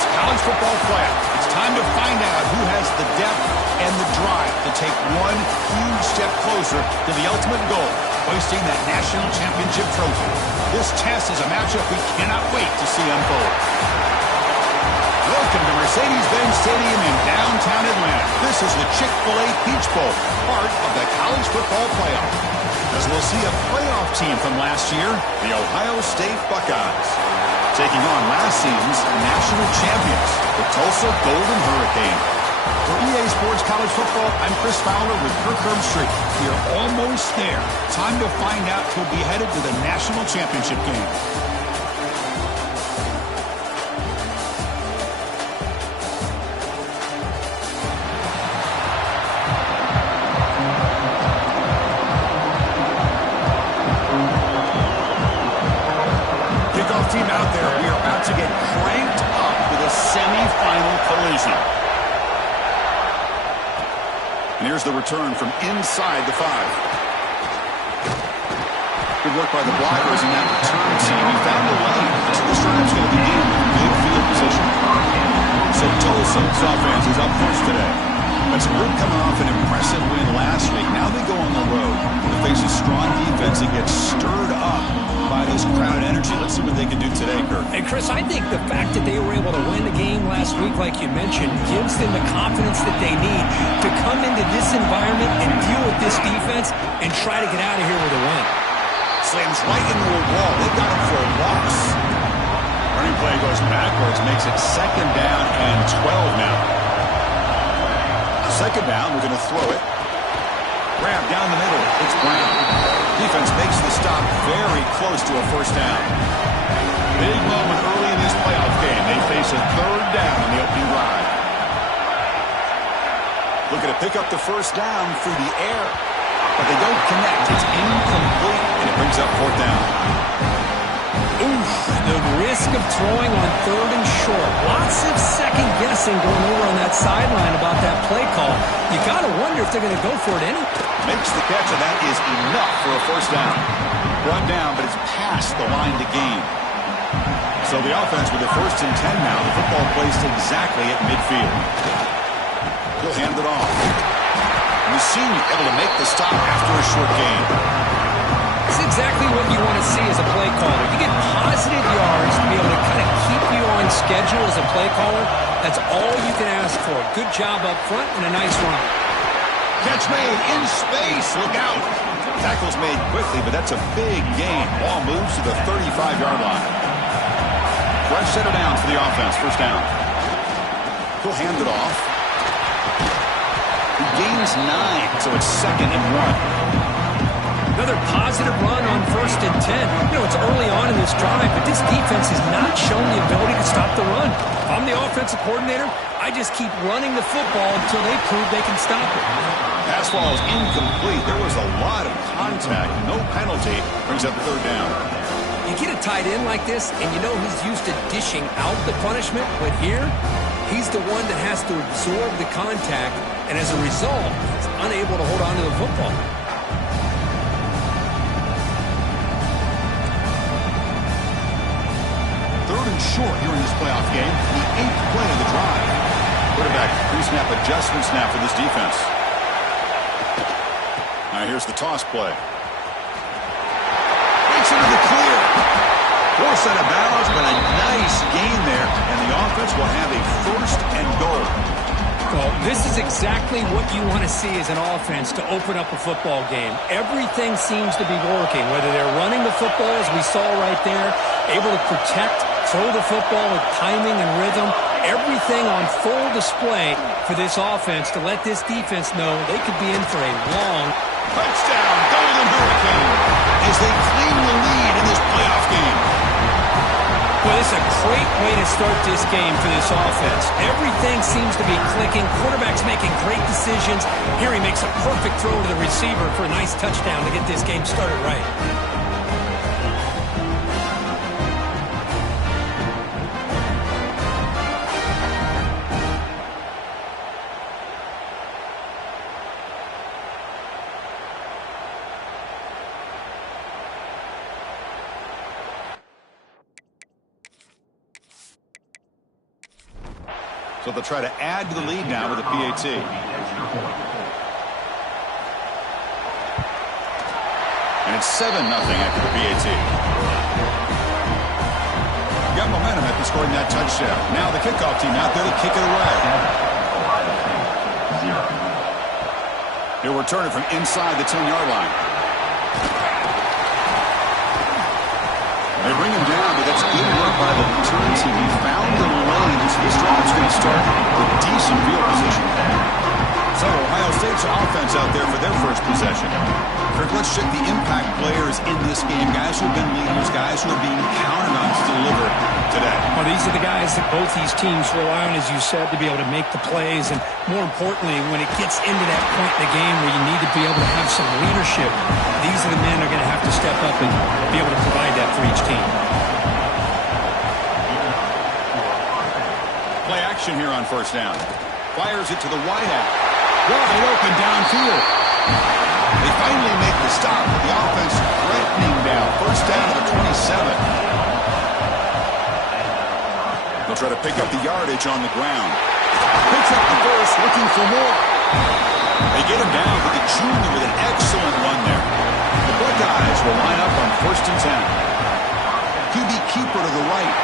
this college football playoff. It's time to find out who has the depth and the drive to take one huge step closer to the ultimate goal, hoisting that national championship trophy. This test is a matchup we cannot wait to see unfold. Welcome to Mercedes-Benz Stadium in downtown Atlanta. This is the ChickFilA Peach Bowl, part of the college football playoff. As we'll see a playoff team from last year, the Ohio State Buckeyes, taking on last season's national champions, the Tulsa Golden Hurricanes. For EA Sports College Football, I'm Chris Fowler with Kirk Herbstreit. We are almost there. Time to find out who'll be headed to the national championship game. Team out there, we are about to get cranked up with a semi-final collision. And here's the return from inside the 5. Good work by the blockers in that return team. He found a lane. So this drive's going to begin with good field position. So Tulsa's offense is up first today. That's a group coming off an impressive win last week. Now they go on the road to face a strong defense that gets stirred up by this crowd energy. Let's see what they can do today, Kirk. And Chris, I think the fact that they were able to win the game last week, like you mentioned, gives them the confidence that they need to come into this environment and deal with this defense and try to get out of here with a win. Slams right into a wall. They got him for a loss. Running play goes backwards, makes it 2nd down and 12 now. 2nd down, we're going to throw it. Grab down the middle. It's Brown. Defense makes the stop very close to a 1st down. Big moment early in this playoff game. They face a 3rd down on the opening drive. Looking to pick up the 1st down through the air. But they don't connect. It's incomplete, and it brings up 4th down. Oof, the risk of throwing on 3rd and short. Lots of second-guessing going over on that sideline about that play call. You got to wonder if they're going to go for it anyway. Makes the catch, and that is enough for a 1st down. Brought down, but it's past the line to gain. So the offense with a 1st and 10 now. The football placed exactly at midfield. He'll hand it off. And the senior able to make the stop after a short gain. It's exactly what you want to see as a play caller. You get positive yards to be able to kind of keep you on schedule as a play caller. That's all you can ask for. Good job up front and a nice run. Catch made in space. Look out. Tackle's made quickly, but that's a big gain. Ball moves to the 35-yard line. Fresh set it down for the offense. 1st down. He'll hand it off. He gains 9, so it's 2nd and 1. Another positive run on 1st and 10. You know, it's early on in this drive, but this defense has not shown the ability to stop the run. If I'm the offensive coordinator, I just keep running the football until they prove they can stop it. Pass ball is incomplete. There was a lot of contact. No penalty. Brings up 3rd down. You get a tight end like this, and you know he's used to dishing out the punishment, but here, he's the one that has to absorb the contact, and as a result, he's unable to hold on to the football. 3rd and short here in this playoff game. The 8th play of the drive. Quarterback pre-snap adjustment snap for this defense. Now here's the toss play. Breaks into the clear. Poor set of balance, but a nice gain there. And the offense will have a 1st and goal. Well, this is exactly what you want to see as an offense to open up a football game. Everything seems to be working, whether they're running the football, as we saw right there, able to protect, throw the football with timing and rhythm. Everything on full display for this offense to let this defense know they could be in for a long touchdown, Golden Hurricane, as they claim the lead in this playoff game. Well, this is a great way to start this game for this offense. Everything seems to be clicking. Quarterback's making great decisions. Here he makes a perfect throw to the receiver for a nice touchdown to get this game started right. So they'll try to add to the lead now with a PAT. And it's 7-0 after the PAT. Got momentum after scoring that touchdown. Now the kickoff team out there to kick it away. He'll return it from inside the 10-yard line. They bring him down, but that's good work by the return team. He found the lane, so this drive's going to start with decent field position. So Ohio State's offense out there for their first possession. Kirk, let's check the impact players in this game. Guys who have been leaders, guys who are being counted on to deliver today. Well, these are the guys that both these teams rely on, as you said, to be able to make the plays. And more importantly, when it gets into that point in the game where you need to be able to have some leadership, these are the men who are going to have to step up and be able to provide that for each team. Play action here on first down. Fires it to the wideout. Wide open downfield. They finally make the stop, but the offense threatening down. First down to the 27. They'll try to pick up the yardage on the ground. Picks up the first, looking for more. They get him down with the junior with an excellent run there. The Buckeyes will line up on first and 10. QB keeper to the right.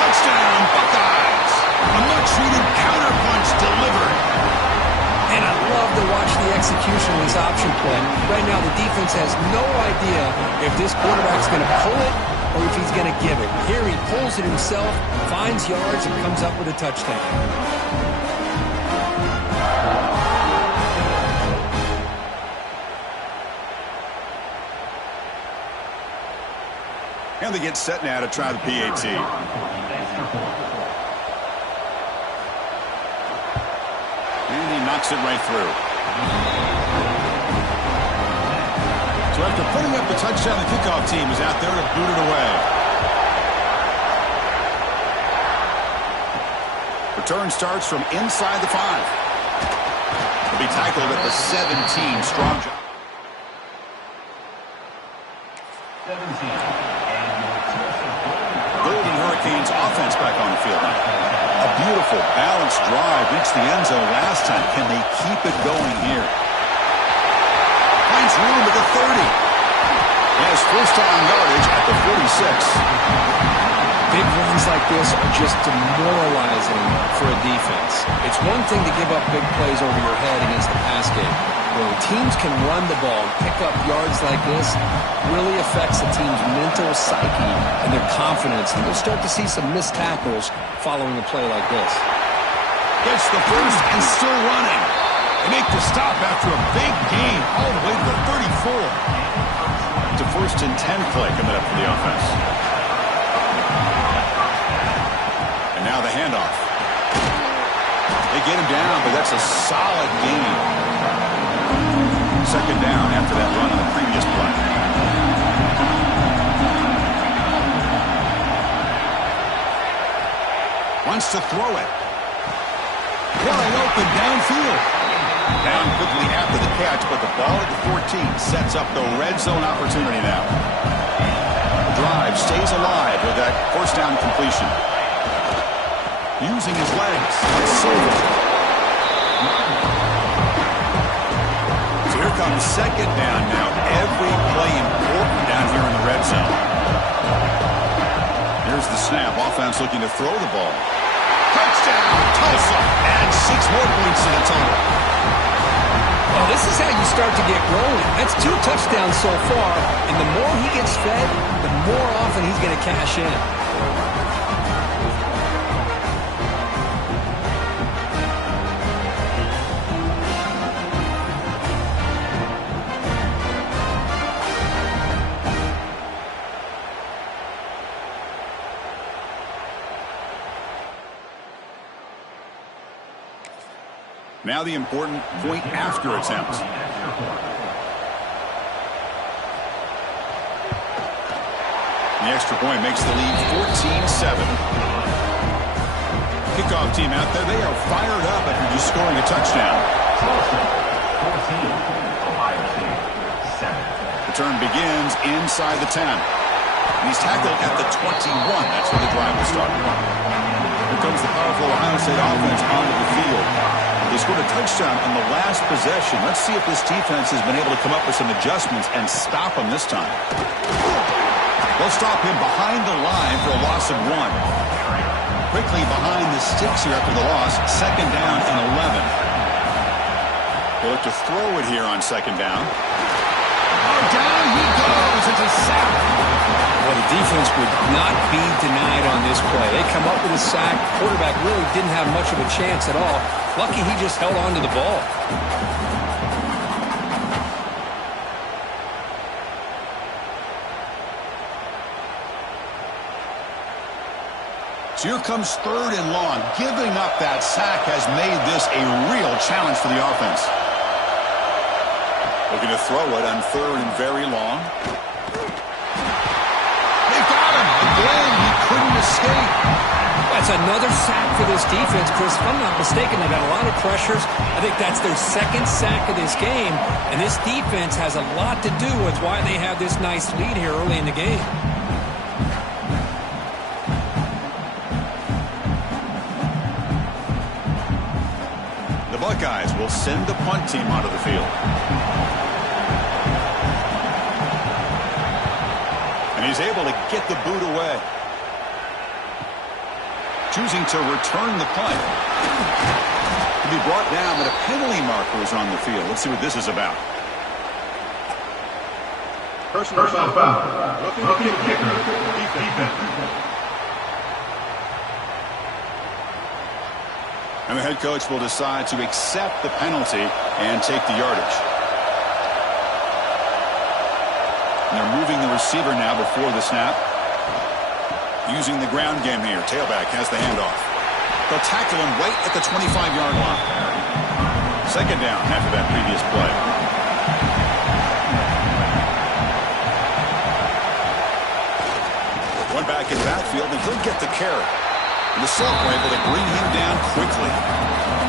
Touchdown, Buckeyes! A much-needed counterpunch delivered. And I love to watch the execution of this option play. Right now, the defense has no idea if this quarterback's going to pull it or if he's going to give it. Here he pulls it himself, finds yards, and comes up with a touchdown. And they get set now to try the PAT. And he knocks it right through. So after putting up the touchdown, the kickoff team is out there to boot it away. Return starts from inside the 5. He'll be tackled at the 17. Strong job. 17. Golden Hurricanes offense back on the field now. A beautiful, balanced drive. Reached the end zone last time. Can they keep it going here? Finds room at the 30. Has first down yardage at the 46. Big runs like this are just demoralizing for a defense. It's one thing to give up big plays over your head against the pass game. When teams can run the ball and pick up yards like this, really affects the team's mental psyche and their confidence. And you'll start to see some missed tackles following a play like this. Gets the first and still running. They make the stop after a big gain all the way to the 34. It's a first and 10 play coming up for the offense. And now the handoff. They get him down, but that's a solid gain. Second down after that run on the previous play. Wants to throw it. Wide open downfield. Down quickly after the catch, but the ball at the 14 sets up the red zone opportunity now. The drive stays alive with that first down completion. Using his legs. Silver. So here comes second down now. Every play important down here in the red zone. Here's the snap. Offense looking to throw the ball. Touchdown, Tulsa. And 6 more points to the total. Well, this is how you start to get rolling. That's 2 touchdowns so far, and the more he gets fed, the more often he's going to cash in. Now the important point after attempt. The extra point makes the lead 14-7. Kickoff team out there, they are fired up after just scoring a touchdown. 14, Ohio State, 7. Return begins inside the 10. And he's tackled at the 21. That's where the drive will start. Here comes the powerful Ohio State offense onto the field. They scored a touchdown on the last possession. Let's see if this defense has been able to come up with some adjustments and stop them this time. They'll stop him behind the line for a loss of 1. Quickly behind the sticks here after the loss. 2nd down and 11. They'll look to throw it here on 2nd down. Oh, down he goes. It's a sack. Well, the defense would not be denied on this play. They come up with a sack. Quarterback really didn't have much of a chance at all. Lucky he just held on to the ball. So here comes 3rd and long. Giving up that sack has made this a real challenge for the offense. Looking to throw it on 3rd and very long. They got him. Again, he couldn't escape. That's another sack for this defense, Chris. If I'm not mistaken, they've got a lot of pressures. I think that's their 2nd sack of this game. And this defense has a lot to do with why they have this nice lead here early in the game. The Buckeyes will send the punt team onto the field. And he's able to get the boot away. Choosing to return the punt. To be brought down, but a penalty marker is on the field. Let's see what this is about. Personal foul. Looking kicker. Defense. And the head coach will decide to accept the penalty and take the yardage. And they're moving the receiver now before the snap. Using the ground game here. Tailback has the handoff. They'll tackle him right at the 25-yard line. 2nd down after that previous play. One back in backfield, and he'll get the carry. And the Silk were able to bring him down quickly.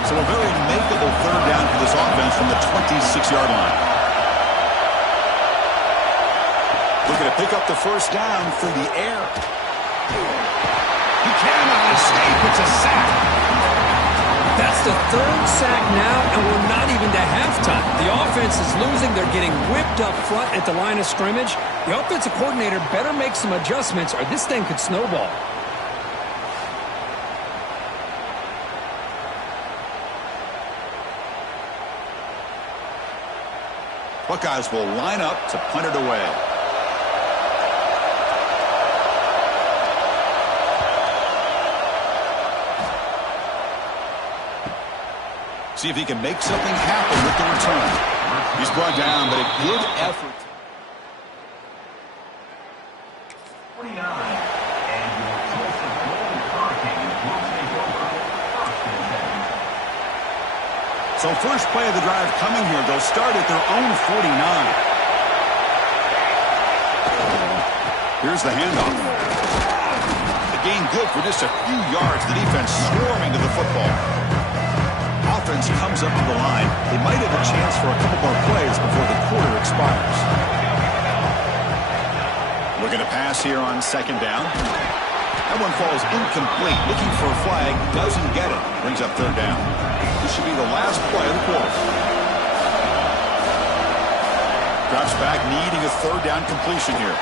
So a very makeable 3rd down for this offense from the 26-yard line. Looking to pick up the 1st down through the air. He cannot escape. It's a sack. That's the 3rd sack now, and we're not even to halftime. The offense is losing. They're getting whipped up front at the line of scrimmage. The offensive coordinator better make some adjustments, or this thing could snowball. Buckeyes will line up to punt it away. See if he can make something happen with the return. He's brought down, but a good effort. 49. And your Tulsa Golden Hurricanes will take over 1st and 10. So first play of the drive coming here. They'll start at their own 49. Here's the handoff. The gain good for just a few yards. The defense swarming to the football. Offense comes up to the line. They might have a chance for a couple more plays before the quarter expires. Looking to pass here on 2nd down. That one falls incomplete. Looking for a flag. Doesn't get it. Brings up 3rd down. This should be the last play of the quarter. Drops back, needing a 3rd down completion here.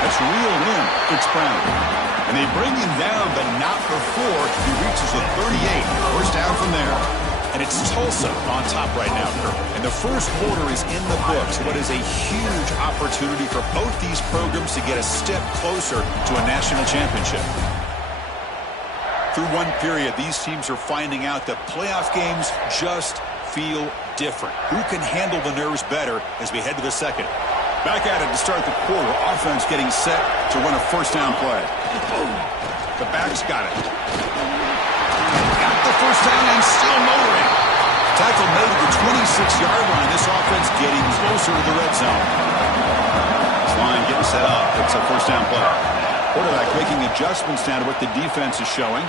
That's reeled in. It's Brown. And they bring him down, but not before he reaches the 38. 1st down from there. And it's Tulsa on top right now, Kirk. And the 1st quarter is in the books. What is a huge opportunity for both these programs to get a step closer to a national championship. Through one period, these teams are finding out that playoff games just feel different. Who can handle the nerves better as we head to the 2nd? Back at it to start the quarter. Offense getting set to run a 1st down play. The back's got it. Got the 1st down and still motoring. Tackle made at the 26-yard line. This offense getting closer to the red zone. This line getting set up. It's a 1st down play. Quarterback making adjustments now to what the defense is showing.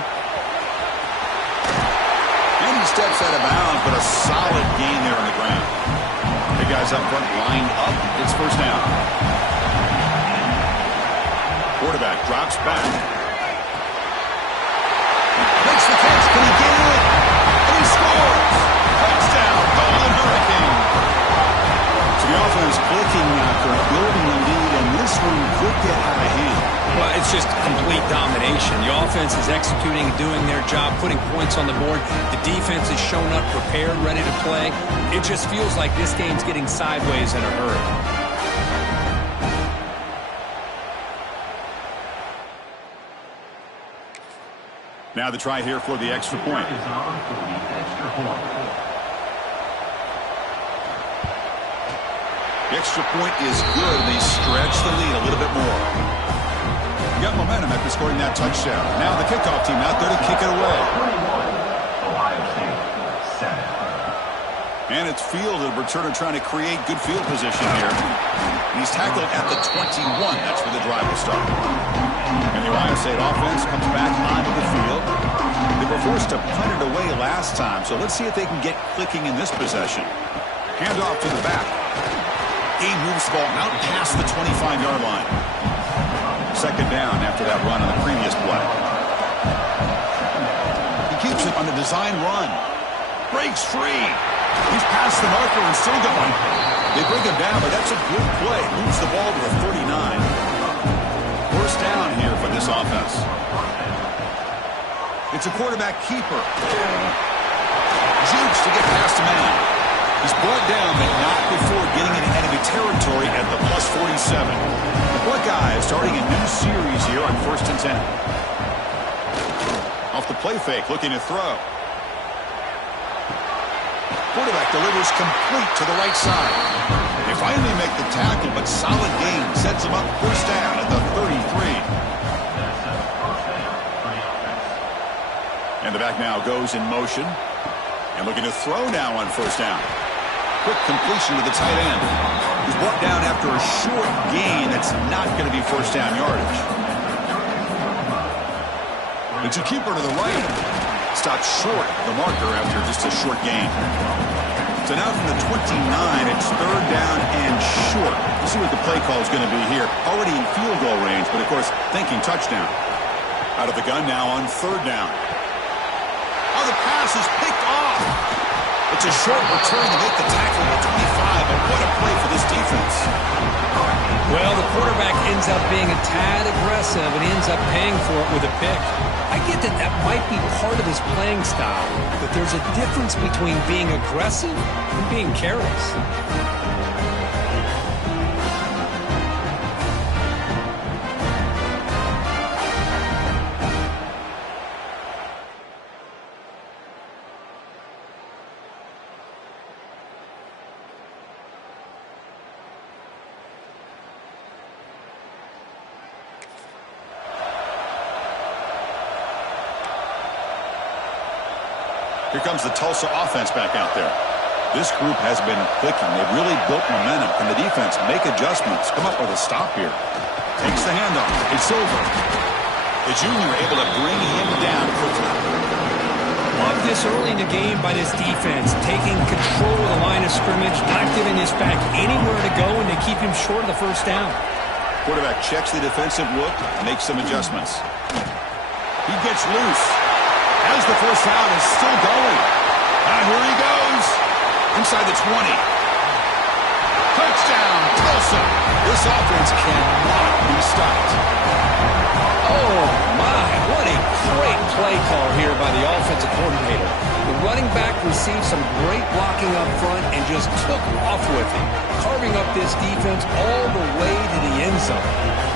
And he steps out of bounds, but a solid gain there on the ground. Big guys up front lined up. It's 1st down. Quarterback drops back. Makes the catch. Can he get it? one could get out of hand. Well, it's just complete domination. The offense is executing and doing their job, putting points on the board. The defense is shown up, prepared, ready to play. It just feels like this game's getting sideways in a hurry. Now the try here for the extra point. The extra point is good. They stretch the lead a little bit more. You got momentum after scoring that touchdown. Now the kickoff team out there to kick it away. And it's fielded. Returner trying to create good field position here. He's tackled at the 21. That's where the drive will start. And the Ohio State offense comes back onto the field. They were forced to punt it away last time, so let's see if they can get clicking in this possession. Hand off to the back. He moves the ball out past the 25-yard line. Second down after that run on the previous play. He keeps it on the design run. Breaks free. He's past the marker and still going. They bring him down, but that's a good play. Moves the ball to the 39. First down here for this offense. It's a quarterback keeper. Jukes to get past a man. He's brought down, but not before getting into enemy territory at the plus 47. The Buckeyes starting a new series here on 1st and 10. Off the play fake, looking to throw. Quarterback delivers complete to the right side. They finally make the tackle, but solid gain sets him up first down at the 33. And the back now goes in motion. And looking to throw now on first down. Quick completion to the tight end. He's brought down after a short gain that's not going to be first down yardage. It's a keeper to the right. Stopped short of the marker after just a short gain. So now from the 29, it's third down and short. We'll see what the play call is going to be here. Already in field goal range, but of course, thinking touchdown. Out of the gun now on third down. Oh, the pass is picked off. It's a short return to make the tackle at 25, but what a play for this defense. Well, the quarterback ends up being a tad aggressive and ends up paying for it with a pick. I get that that might be part of his playing style, but there's a difference between being aggressive and being careless. Here comes the Tulsa offense back out there. This group has been clicking. They've really built momentum. Can the defense make adjustments? Come up with a stop here. Takes the handoff. It's over. The junior able to bring him down quickly. Love this early in the game by this defense. Taking control of the line of scrimmage. Not giving this back anywhere to go, and they keep him short of the first down. Quarterback checks the defensive look. Makes some adjustments. He gets loose. As the first down is still going. And here he goes. Inside the 20. Touchdown, Tulsa. This offense cannot be stopped. Oh, my. What a great play call here by the offensive coordinator. The running back received some great blocking up front and just took off with it, carving up this defense all the way to the end zone.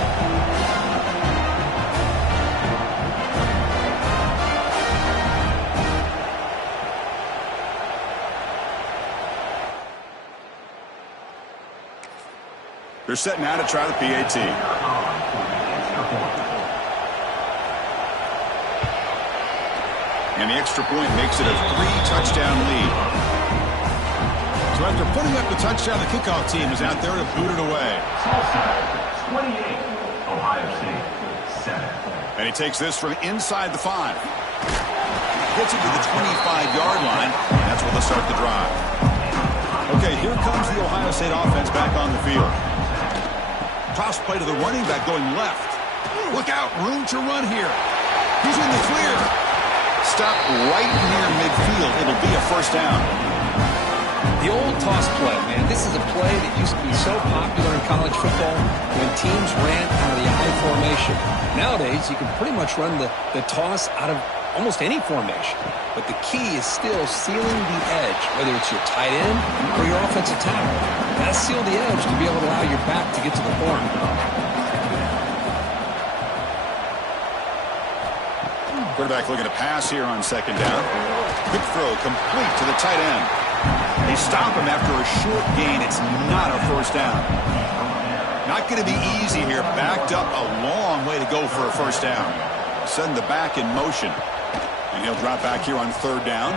They're set now to try the PAT. And the extra point makes it a 3-touchdown lead. So after putting up the touchdown, the kickoff team is out there to boot it away. 28, Ohio State, 7. And he takes this from inside the 5. Gets it to the 25-yard line. And that's where they'll start the drive. Okay, here comes the Ohio State offense back on the field. Toss play to the running back going left. Look out, room to run here. He's in the clear. Stop right near midfield. It'll be a first down. The old toss play, man. This is a play that used to be so popular in college football when teams ran out of the I formation. Nowadays, you can pretty much run the toss out of almost any formation. But the key is still sealing the edge, whether it's your tight end or your offensive tackle. You got to seal the edge to be able to allow your back to get to the horn. Quarterback looking to pass here on second down. Quick throw complete to the tight end. They stop him after a short gain. It's not a first down. Not going to be easy here. Backed up a long way to go for a first down. Send the back in motion. And he'll drop back here on third down.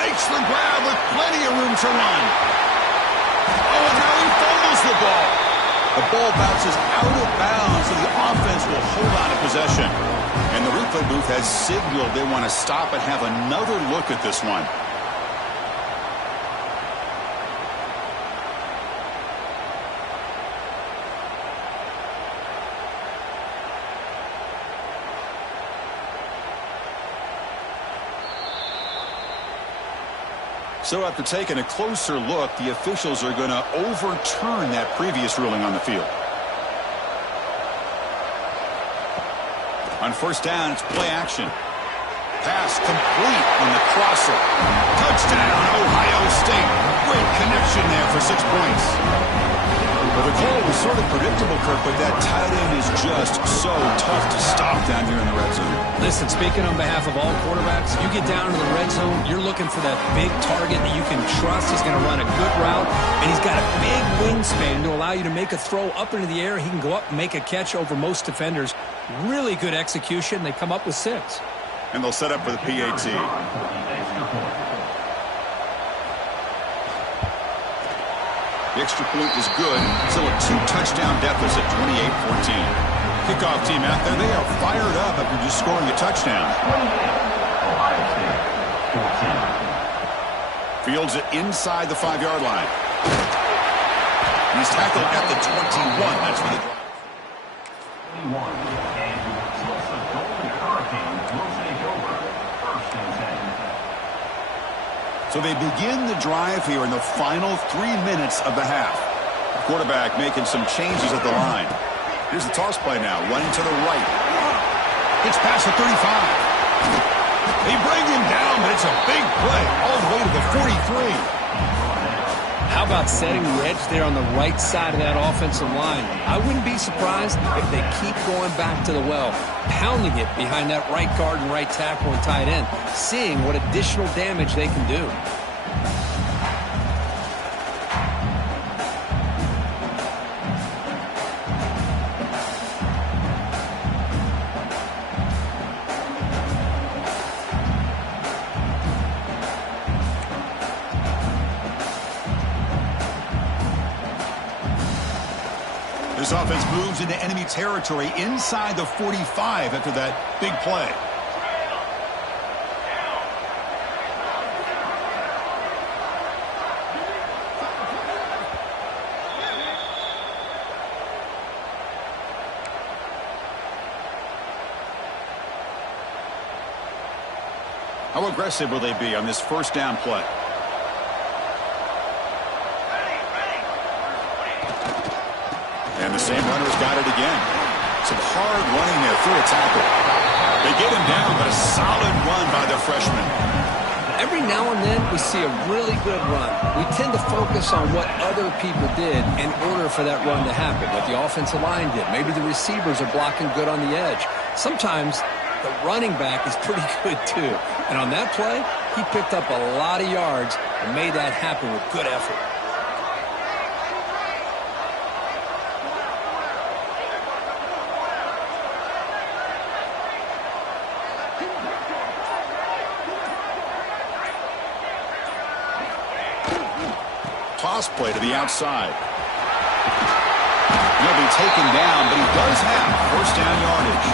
Makes the grab with plenty of room to run. Oh, and now he fumbles the ball. The ball bounces out of bounds, and the offense will hold on to possession. And the replay booth has signaled they want to stop and have another look at this one. So after taking a closer look, the officials are going to overturn that previous ruling on the field. On first down, it's play action. Pass complete on the crosser. Touchdown, Ohio State. Great connection there for 6 points. Well, the call was sort of predictable, Kirk, but that tight end is just so tough to stop down here in the red zone. Listen, speaking on behalf of all quarterbacks, you get down to the red zone, you're looking for that big target that you can trust. He's going to run a good route, and he's got a big wingspan to allow you to make a throw up into the air. He can go up and make a catch over most defenders. Really good execution. They come up with 6. And they'll set up for the PAT. The extra point is good. Still a 2-touchdown deficit, 28-14. Kickoff team out there, they are fired up after just scoring a touchdown. Fields it inside the 5-yard line. He's tackled at the 21. That's for the drive. 21, and your Tulsa Golden Hurricanes will take over first and 10. So they begin the drive here in the final 3 minutes of the half. The quarterback making some changes at the line. Here's the toss play now, running to the right. It's past the 35. They bring him down, but it's a big play all the way to the 43. How about setting the edge there on the right side of that offensive line? I wouldn't be surprised if they keep going back to the well, pounding it behind that right guard and right tackle and tight end, seeing what additional damage they can do. This offense moves into enemy territory inside the 45 after that big play. How aggressive will they be on this first down play? And the same runner's got it again. Some hard running there through a tackle. They get him down, but a solid run by the freshman. Every now and then we see a really good run. We tend to focus on what other people did in order for that run to happen, what the offensive line did. Maybe the receivers are blocking good on the edge. Sometimes the running back is pretty good too. And on that play, he picked up a lot of yards and made that happen with good effort. Toss play to the outside. He'll be taken down, but he does have first down yardage.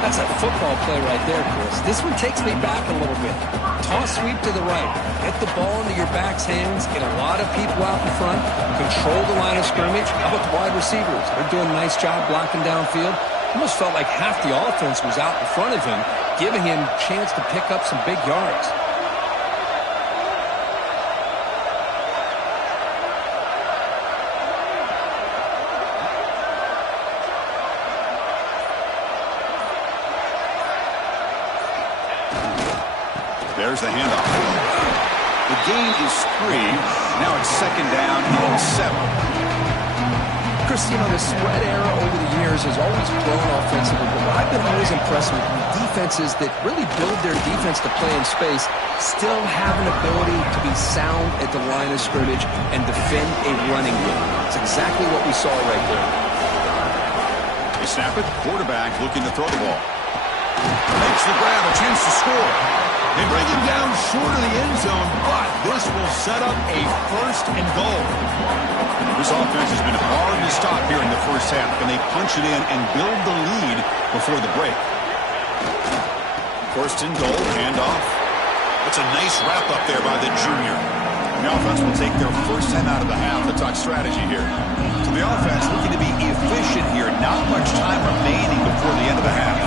That's a football play right there, Chris. This one takes me back a little bit. Toss sweep to the right. Get the ball into your back's hands. Get a lot of people out in front. Control the line of scrimmage. How about the wide receivers? They're doing a nice job blocking downfield. Almost felt like half the offense was out in front of him, giving him a chance to pick up some big yards. There's the handoff. The gain is 3. Now it's 2nd down and 7. Chris, you know, the spread era over the years has always grown offensively, but what I've been always impressed with defenses that really build their defense to play in space still have an ability to be sound at the line of scrimmage and defend a running game. It's exactly what we saw right there. They snap it. Quarterback looking to throw the ball. Makes the grab, a chance to score. They bring him down short of the end zone, but this will set up a 1st and goal. This offense has been hard to stop here in the first half. Can they punch it in and build the lead before the break? 1st and goal, handoff. That's a nice wrap up there by the junior. The offense will take their first time out of the half. Let's talk strategy here. So the offense looking to be efficient here. Not much time remaining before the end of the half.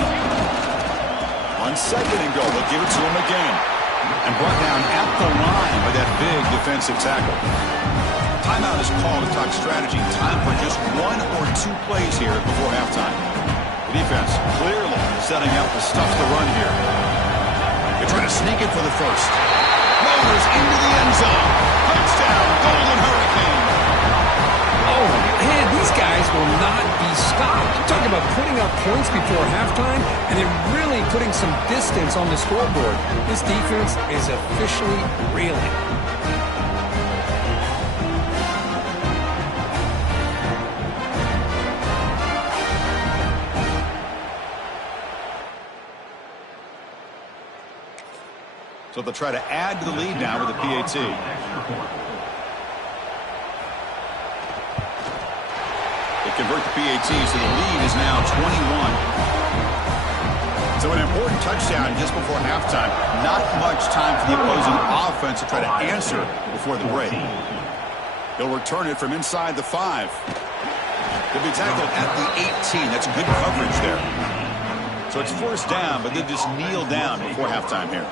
On 2nd and goal, they'll give it to him again. And brought down at the line by that big defensive tackle. Timeout is called to talk strategy. Time for just 1 or 2 plays here before halftime. The defense clearly setting up to stuff the run here. They try to sneak it for the first. Motors into the end zone. Touchdown, Golden Hurricanes. Oh, man, these guys will not be stopped. Talk about putting up points before halftime, and then really putting some distance on the scoreboard. This defense is officially reeling. So they'll try to add to the lead now with a PAT. They convert the PAT, so the lead is now 21. So an important touchdown just before halftime. Not much time for the opposing offense to try to answer before the break. They'll return it from inside the 5. They'll be tackled at the 18. That's good coverage there. So it's 1st down, but they just kneel down before halftime here.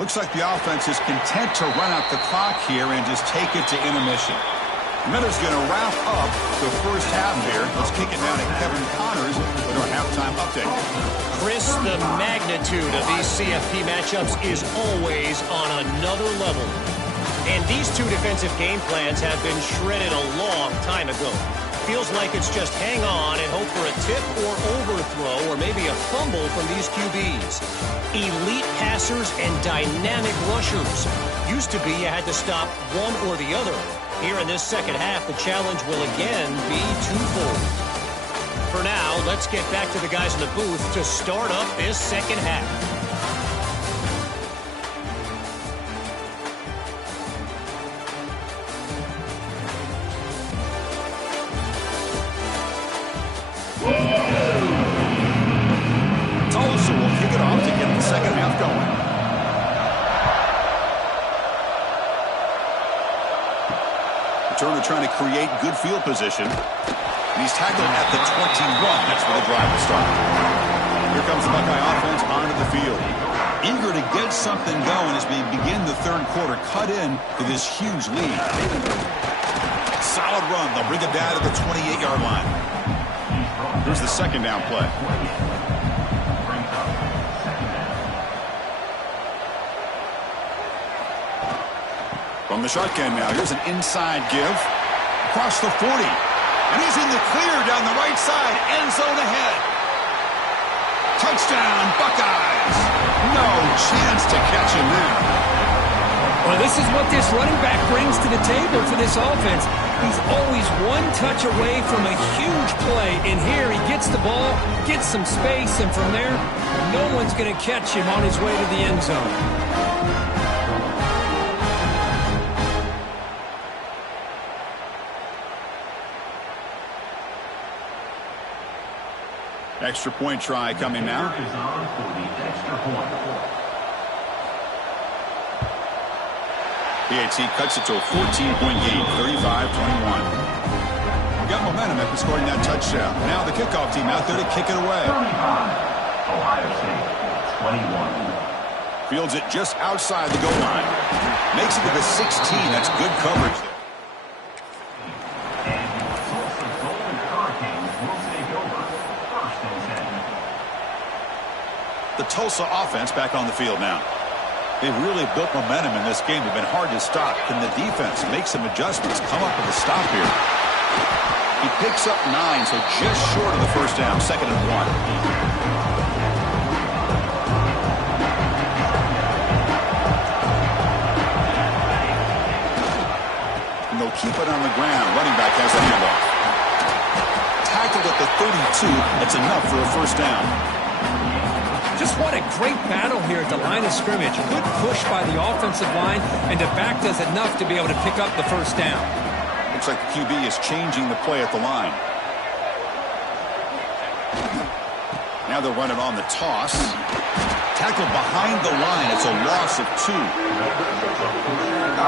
Looks like the offense is content to run out the clock here and just take it to intermission. Miller's going to wrap up the first half here. Let's kick it down to Kevin Connors with our halftime update. Chris, the magnitude of these CFP matchups is always on another level. And these 2 defensive game plans have been shredded a long time ago. Feels like it's just hang on and hope for a tip or overthrow or maybe a fumble from these QBs. Elite passers and dynamic rushers. Used to be you had to stop one or the other. Here in this second half, the challenge will again be twofold. For now, let's get back to the guys in the booth to start up this second half. Tulsa will kick it off to get the second half going. Returner trying to create good field position. And he's tackled at the 21. That's where the drive will start. Here comes the Buckeye offense onto the field. Eager to get something going as we begin the 3rd quarter. Cut in to this huge lead. Solid run. They'll bring it down to the 28-yard line. Here's the 2nd down play. From the shotgun now, here's an inside give. Across the 40. And he's in the clear down the right side. End zone ahead. Touchdown, Buckeyes. No chance to catch him there. Well, this is what this running back brings to the table for this offense. He's always one touch away from a huge play. And here he gets the ball, gets some space, and from there, no one's going to catch him on his way to the end zone. Extra point try coming now. PAT cuts it to a 14-point game, 35-21. We got momentum after scoring that touchdown. Now the kickoff team out there to kick it away. Ohio State, 21. Fields it just outside the goal line. Makes it to the 16. That's good coverage there. And your Tulsa Golden Hurricanes will take over 1st and 10. The Tulsa offense back on the field now. They've really built momentum in this game. They've been hard to stop. Can the defense make some adjustments? Come up with a stop here. He picks up 9, so just short of the first down, 2nd and 1. And they'll keep it on the ground. Running back has the handoff. Tackled at the 32. That's enough for a first down. Just what a great battle here at the line of scrimmage. Good push by the offensive line, and the back does enough to be able to pick up the first down. Looks like the QB is changing the play at the line. Now they'll run it on the toss. Tackled behind the line. It's a loss of 2.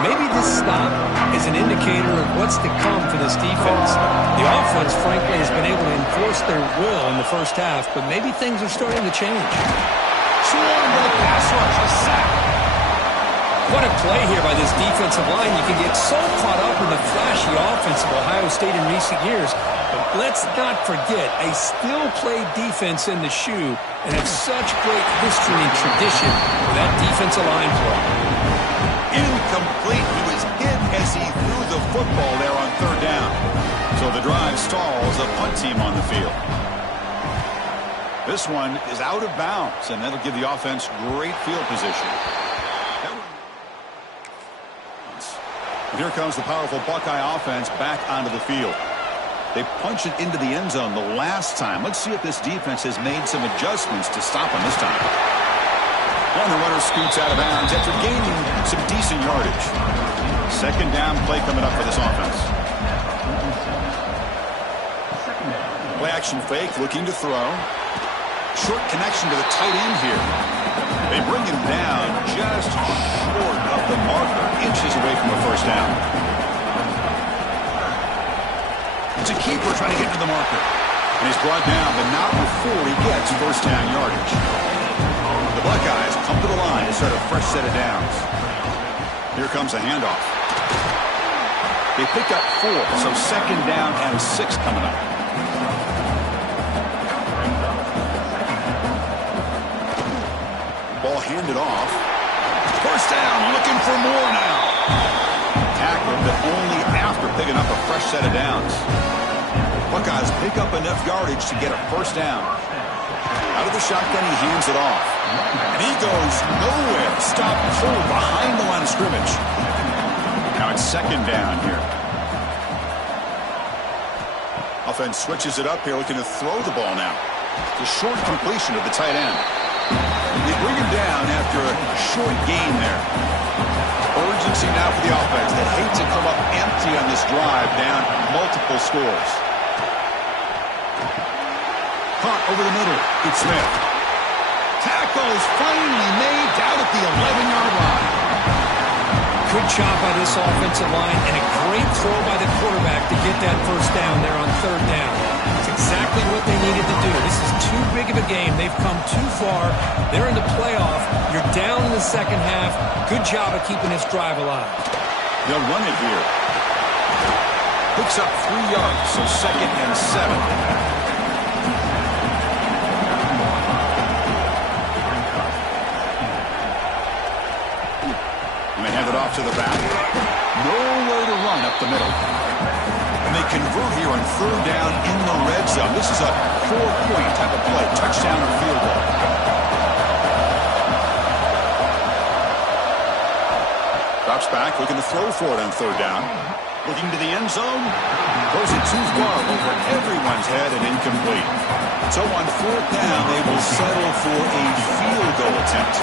Maybe this stop is an indicator of what's to come for this defense. The offense, frankly, has been able to enforce their will in the first half, but maybe things are starting to change. Swarm with a pass rush, a sack. What a play here by this defensive line. You can get so caught up in the flashy offense of Ohio State in recent years, but let's not forget a still-play defense in the shoe and have such great history and tradition with that defensive line play. Incomplete. He was hit as he threw the football there on 3rd down. So the drive stalls, a punt team on the field. This one is out of bounds, and that'll give the offense great field position. Here comes the powerful Buckeye offense back onto the field. They punch it into the end zone the last time. Let's see if this defense has made some adjustments to stop him this time. And the runner scoots out of bounds after gaining some decent yardage. 2nd down play coming up for this offense. Play action fake, looking to throw. Short connection to the tight end here. They bring him down just short of the marker, inches away from a first down. It's a keeper trying to get to the marker. And he's brought down, but not before he gets first down yardage. The Buckeyes come to the line to start a fresh set of downs. Here comes a handoff. They pick up 4, so 2nd down and 6 coming up. Ball handed off. First down, looking for more now. Tackled, but only after picking up a fresh set of downs. Buckeyes pick up enough yardage to get a first down. Out of the shotgun, he hands it off. And he goes nowhere. Stopped cold behind the line of scrimmage. Now it's 2nd down here. Offense switches it up here, looking to throw the ball now. The short completion of the tight end. They bring him down after a short gain there. Urgency now for the offense that hates to come up empty on this drive, down multiple scores. Punt over the middle. It's Smith. Tackle is finally made down at the 11-yard line. Good job by this offensive line and a great throw by the quarterback to get that first down there on 3rd down. It's exactly what they needed to do. This is too big of a game. They've come too far. They're in the playoff. You're down in the 2nd half. Good job of keeping this drive alive. They'll run it here. Picks up 3 yards, so 2nd and 7. Hand it off to the back. Nowhere to run up the middle. And they convert here on 3rd down in the red zone. This is a 4-point type of play. Touchdown or field goal. Drops back, looking to throw for it on 3rd down. Looking to the end zone. Throws it too far over everyone's head and incomplete. So on 4th down, they will settle for a field goal attempt.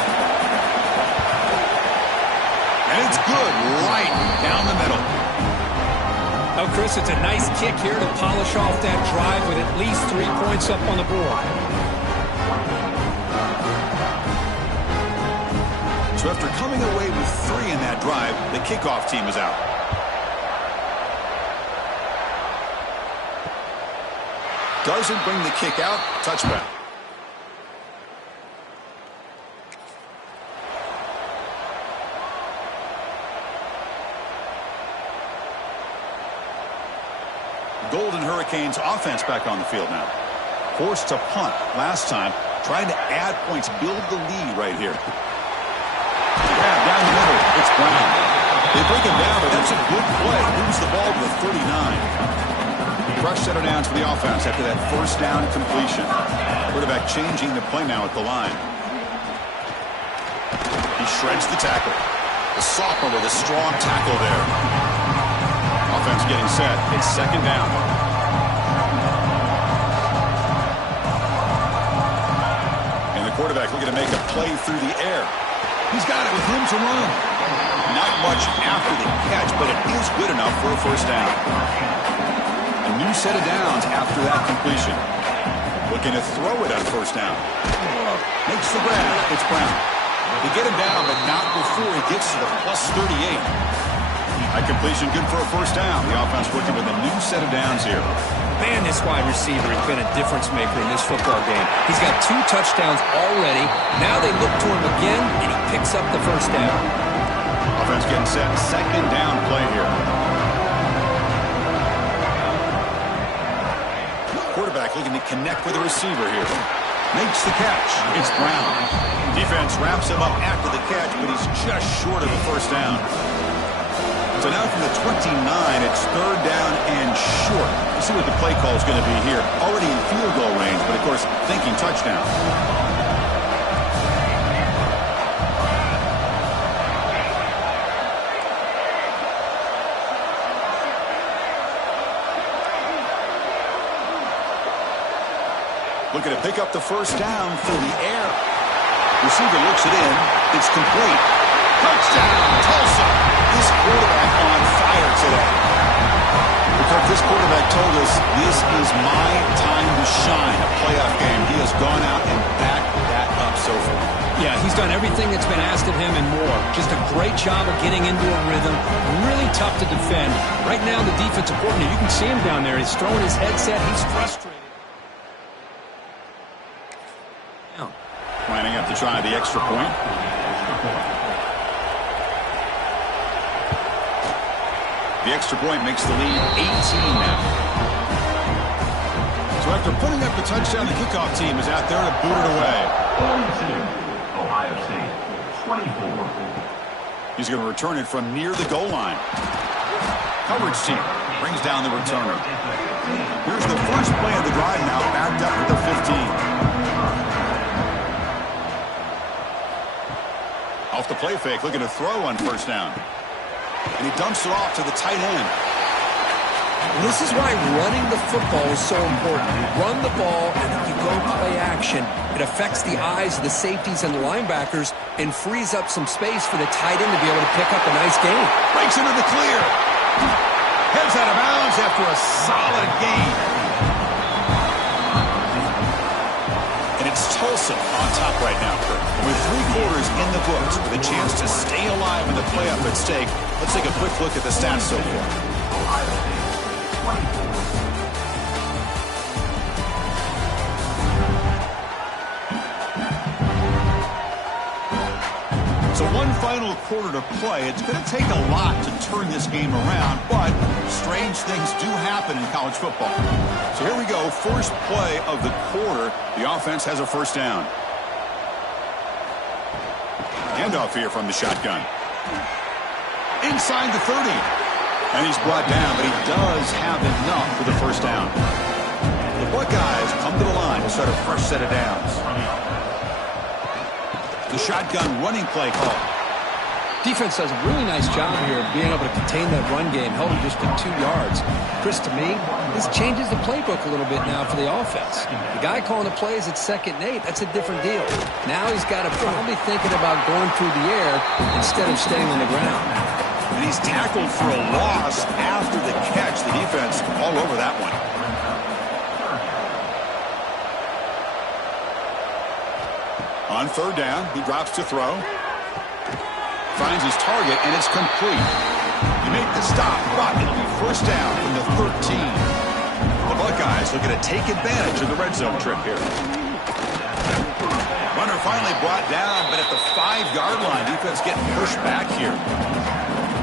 And it's good right down the middle. Oh, Chris, it's a nice kick here to polish off that drive with at least 3 points up on the board. So after coming away with 3 in that drive, the kickoff team is out. Doesn't bring the kick out. Touchback. Golden Hurricanes offense back on the field now. Forced to punt last time. trying to add points, build the lead right here. Yeah, down the middle, it's Brown. They break him down, but that's a good play. Moves the ball to the 39. Fresh set of downs for the offense after that first down completion. Quarterback changing the play now at the line. He shreds the tackle. The sophomore with a strong tackle there. Offense getting set. It's second down. And the quarterback looking to make a play through the air. He's got it with room to run. Not much after the catch, but it is good enough for a first down. A new set of downs after that completion. Looking to throw it on first down. Makes the grab. It's Brown. They get him down, but not before he gets to the plus 38. That completion good for a first down. The offense working with a new set of downs here. Man, this wide receiver has been a difference maker in this football game. He's got 2 touchdowns already. Now they look to him again, and he picks up the first down. Offense getting set. Second down play here. Quarterback looking to connect with the receiver here. Makes the catch. It's Brown. Defense wraps him up after the catch, but he's just short of the first down. So now from the 29, it's third down and short. Let's see what the play call is going to be here. Already in field goal range, but of course thinking touchdown. Looking to pick up the first down through the air. Receiver looks it in. It's complete. Touchdown, Tulsa. This quarterback on fire today. Because this quarterback told us this is my time to shine. A playoff game. He has gone out and backed that up so far. Yeah, he's done everything that's been asked of him and more. Just a great job of getting into a rhythm. Really tough to defend. Right now, the defensive coordinator, you can see him down there. He's throwing his headset. He's frustrated. Lining up to try the extra point. The extra point makes the lead 18 now. So after putting up the touchdown, the kickoff team is out there to boot it away. Ohio State, 24. He's going to return it from near the goal line. Coverage team brings down the returner. Here's the first play of the drive now, backed up at the 15. Off the play fake, looking to throw on first down. And he dumps it off to the tight end. And this is why running the football is so important. You run the ball, and then you go play action. It affects the eyes of the safeties and the linebackers and frees up some space for the tight end to be able to pick up a nice gain. Breaks into the clear. Heads out of bounds after a solid gain. And it's Tulsa on top right now, Kurt. With 3 quarters in the books, with a chance to stay alive in the playoff at stake, let's take a quick look at the stats so far. So one final quarter to play. It's going to take a lot to turn this game around, but strange things do happen in college football. So here we go. First play of the quarter. The offense has a first down. Handoff here from the shotgun. Inside the 30. And he's brought down, but he does have enough for the first down. The Buckeyes come to the line to start a fresh set of downs. The shotgun running play call. Defense does a really nice job here of being able to contain that run game, held him just to 2 yards. Chris, to me, this changes the playbook a little bit now for the offense. The guy calling the plays at 2nd and 8, that's a different deal. Now he's got to probably thinking about going through the air instead of staying on the ground. And he's tackled for a loss after the catch. The defense all over that one. On third down, he drops to throw. Finds his target, and it's complete. You make the stop, but it'll be first down from the 13. The Buckeyes looking to take advantage of the red zone trip here. Runner finally brought down, but at the 5-yard line, defense getting pushed back here.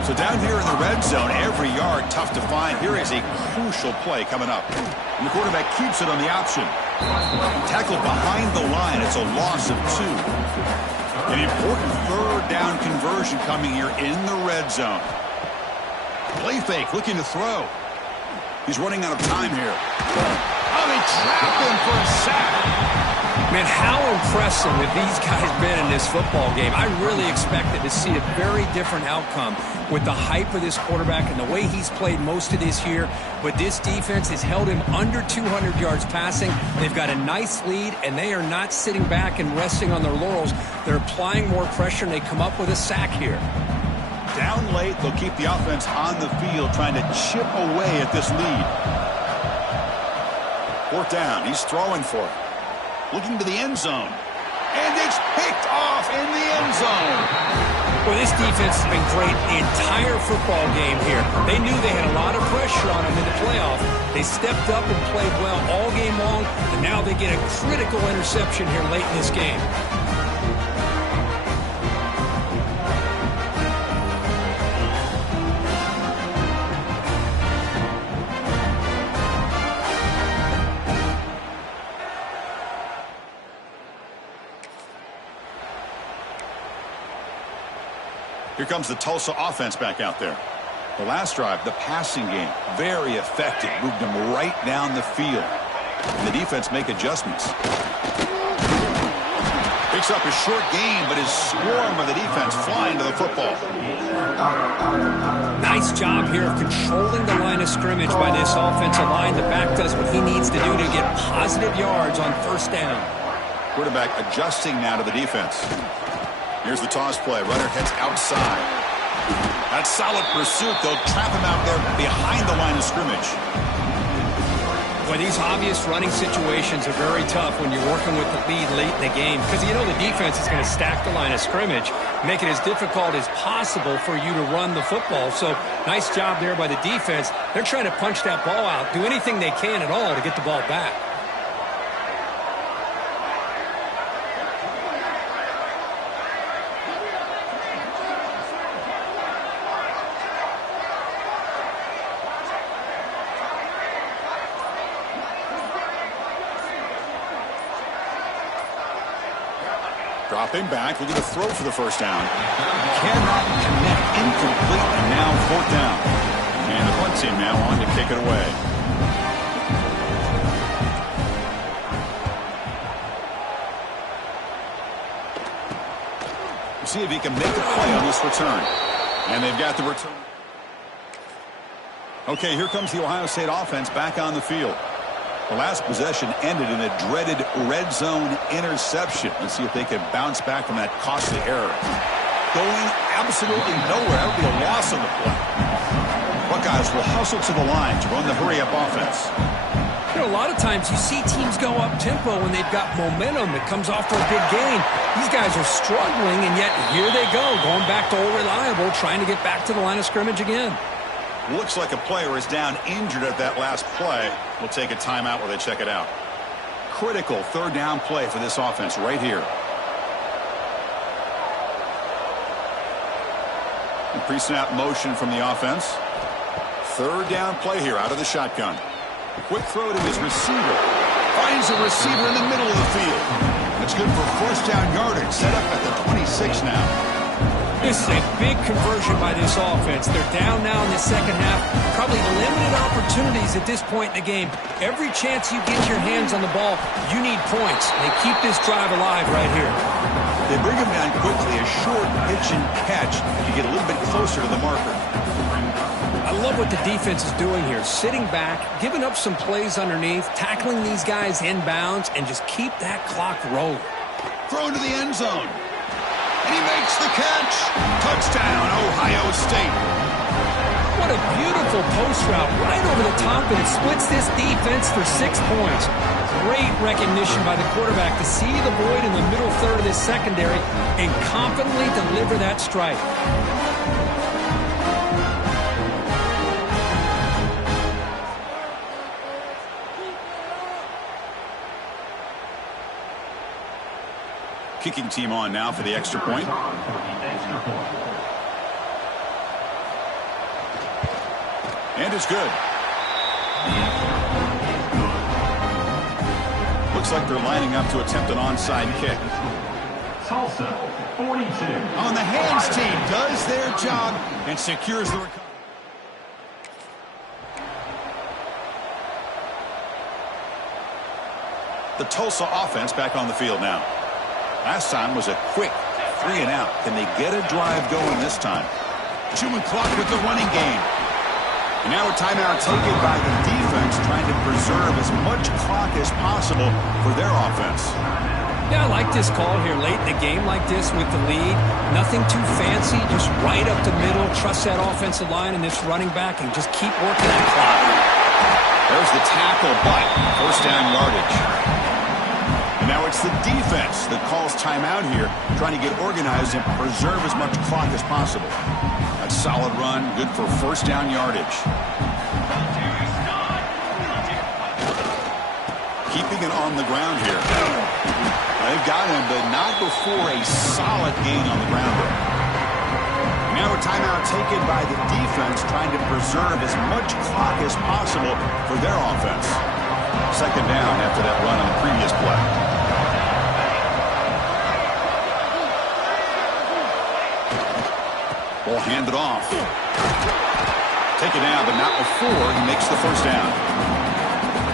So down here in the red zone, every yard tough to find. Here is a crucial play coming up. And the quarterback keeps it on the option. Tackled behind the line. It's a loss of 2. An important third down conversion coming here in the red zone. Play fake, looking to throw. He's running out of time here. Oh, they trapped him for a sack. Man, how impressive have these guys been in this football game? I really expected to see a very different outcome with the hype of this quarterback and the way he's played most of this year. But this defense has held him under 200 yards passing. They've got a nice lead, and they are not sitting back and resting on their laurels. They're applying more pressure, and they come up with a sack here. Down late, they'll keep the offense on the field, trying to chip away at this lead. 4th down, he's throwing for it. Looking to the end zone. And it's picked off in the end zone. Well, this defense has been great the entire football game here. They knew they had a lot of pressure on them in the playoff. They stepped up and played well all game long, and now they get a critical interception here late in this game. Here comes the Tulsa offense back out there. The last drive, the passing game, very effective. Moved them right down the field. And the defense make adjustments. Picks up a short gain, but his swarm of the defense flying to the football. Nice job here of controlling the line of scrimmage by this offensive line. The back does what he needs to do to get positive yards on 1st down. Quarterback adjusting now to the defense. Here's the toss play. Runner heads outside. That's solid pursuit. They'll trap him out there behind the line of scrimmage. Well, these obvious running situations are very tough when you're working with the lead late in the game, because you know the defense is going to stack the line of scrimmage, make it as difficult as possible for you to run the football. So nice job there by the defense. They're trying to punch that ball out, do anything they can at all to get the ball back. Dropping back, looking to throw for the 1st down. Cannot connect, incomplete, and now 4th down. And the punt team now on to kick it away. We'll see if he can make a play on this return. And they've got the return. Okay, here comes the Ohio State offense back on the field. The last possession ended in a dreaded red zone interception. Let's see if they can bounce back from that costly error. Going absolutely nowhere. That would be a loss on the play. Buckeyes will hustle to the line to run the hurry-up offense. You know, a lot of times you see teams go up-tempo when they've got momentum that comes off for a big gain. These guys are struggling, and yet here they go, going back to old reliable, trying to get back to the line of scrimmage again. Looks like a player is down injured at that last play. We'll take a timeout while they check it out. Critical 3rd down play for this offense right here. Pre-snap motion from the offense. 3rd down play here out of the shotgun. Quick throw to his receiver. Finds a receiver in the middle of the field. That's good for 1st down yardage. Set up at the 26 now. This is a big conversion by this offense. They're down now in the 2nd half. Probably limited opportunities at this point in the game. Every chance you get your hands on the ball, you need points. They keep this drive alive right here. They bring him down quickly. A short pitch and catch. You get a little bit closer to the marker. I love what the defense is doing here. Sitting back, giving up some plays underneath, tackling these guys inbounds, and just keep that clock rolling. Thrown to the end zone. And he makes the catch. Touchdown, Ohio State. What a beautiful post route right over the top, and it splits this defense for 6 points. Great recognition by the quarterback to see the void in the middle third of this secondary and confidently deliver that strike. Kicking team on now for the extra point. And it's good. Looks like they're lining up to attempt an onside kick. Tulsa, 42. On the hands team does their job and secures the recovery. The Tulsa offense back on the field now. Last time was a quick 3 and out. Can they get a drive going this time? Chewing clock with the running game. And now a timeout taken by the defense, trying to preserve as much clock as possible for their offense. Yeah, I like this call here late in the game like this with the lead. Nothing too fancy, just right up the middle. Trust that offensive line and this running back and just keep working that clock. There's the tackle, but first down yardage. And now it's the defense that calls timeout here, trying to get organized and preserve as much clock as possible. A solid run, good for first down yardage. Keeping it on the ground here. They've got him, but not before a solid gain on the ground. Now a timeout taken by the defense, trying to preserve as much clock as possible for their offense. Second down after that run on the previous play. Ball handed off. Taken down, but not before he makes the first down.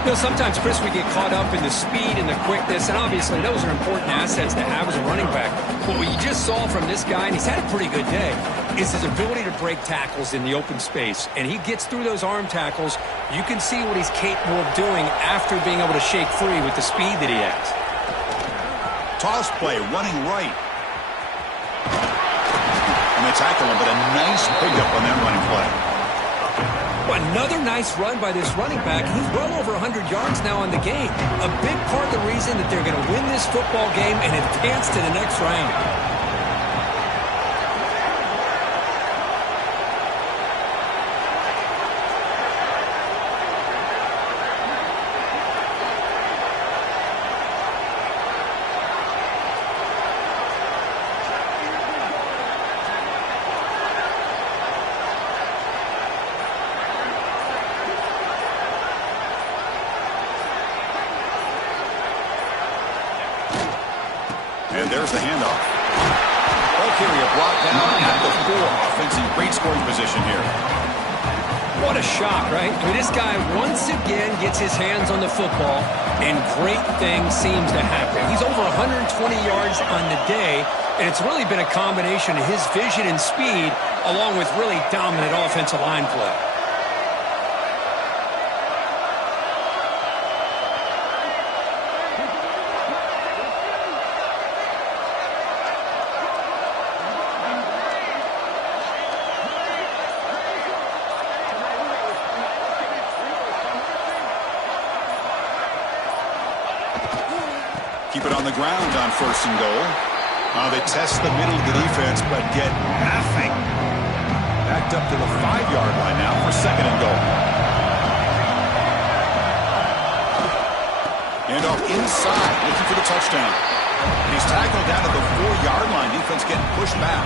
You know, sometimes, Chris, we get caught up in the speed and the quickness, and obviously those are important assets to have as a running back. But what you just saw from this guy, and he's had a pretty good day, is his ability to break tackles in the open space. And he gets through those arm tackles. You can see what he's capable of doing after being able to shake free with the speed that he has. Toss play, running right. And they tackle him, but a nice pickup on that running play. Another nice run by this running back. He's well over 100 yards now in the game. A big part of the reason that they're going to win this football game and advance to the next round. And there's the handoff. Ball carrier brought down at the 4. Offensive great scoring position here. What a shock, right? I mean, this guy once again gets his hands on the football, and great things seems to happen. He's over 120 yards on the day, and it's really been a combination of his vision and speed, along with really dominant offensive line play. Keep it on the ground on first and goal. They test the middle of the defense, but get nothing. Backed up to the 5-yard line now for second and goal. And off inside, looking for the touchdown. He's tackled down to the 4-yard line. Defense getting pushed back.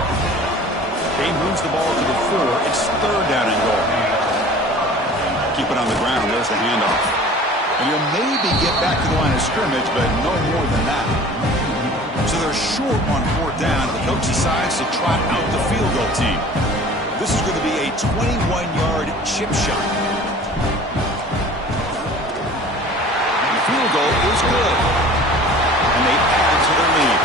They moves the ball to the 4. It's third down and goal. Keep it on the ground. There's the handoff. And you'll maybe get back to the line of scrimmage, but no more than that. So they're short on fourth down. The coach decides to trot out the field goal team. This is going to be a 21-yard chip shot. And the field goal is good. And they add to their lead.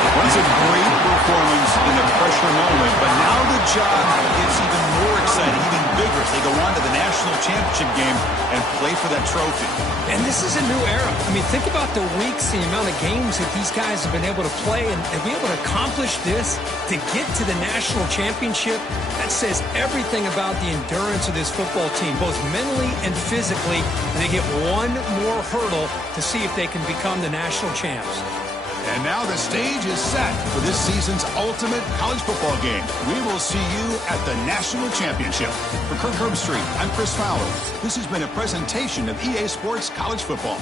Runs a great performance in the pressure moment, but now the job gets even more exciting, even bigger as they go on to the national championship game and play for that trophy. And this is a new era. I mean, think about the weeks, the amount of games that these guys have been able to play, and to be able to accomplish this, to get to the national championship, that says everything about the endurance of this football team, both mentally and physically. And they get one more hurdle to see if they can become the national champs. And now the stage is set for this season's ultimate college football game. We will see you at the national championship. For Kirk Herbstreit, I'm Chris Fowler. This has been a presentation of EA Sports College Football.